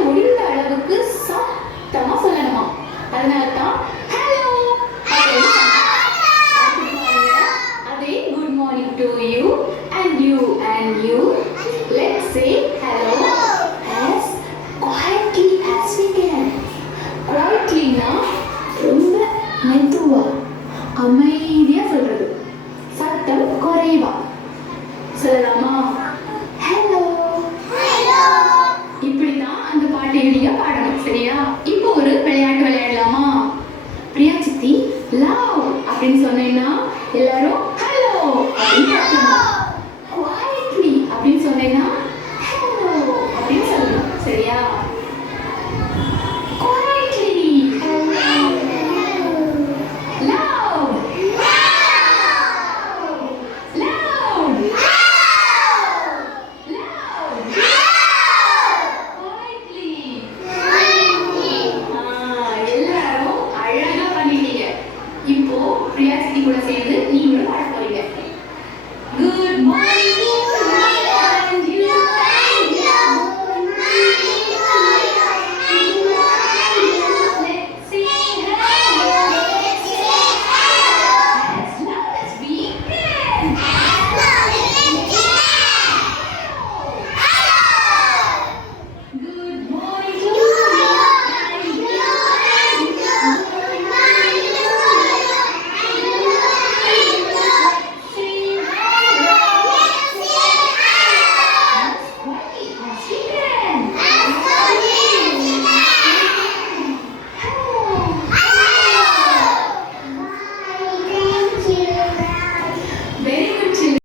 முடிந்த அளவுக்கு சத்தமா சொல்லணுமா. அதனால தான் ஹலோ அப்படின்னு அதே good morning to you and you. Let's say hello as quietly as we can. Quietly na ரொம்ப மெதுவா அமைதியா சொல்றது, சத்தம் குறைவா சொல்லலாமா. ஹலோ இப்படிதான் அந்த பாட்டையுடைய பாடணும். சரியா? இப்போ ஒரு விளையாட்டு விளையாடலாமா? பிரியா சித்தி லவ் அப்படின்னு சொன்னீங்கன்னா எல்லாரும் ஹலோ அப்படின்னு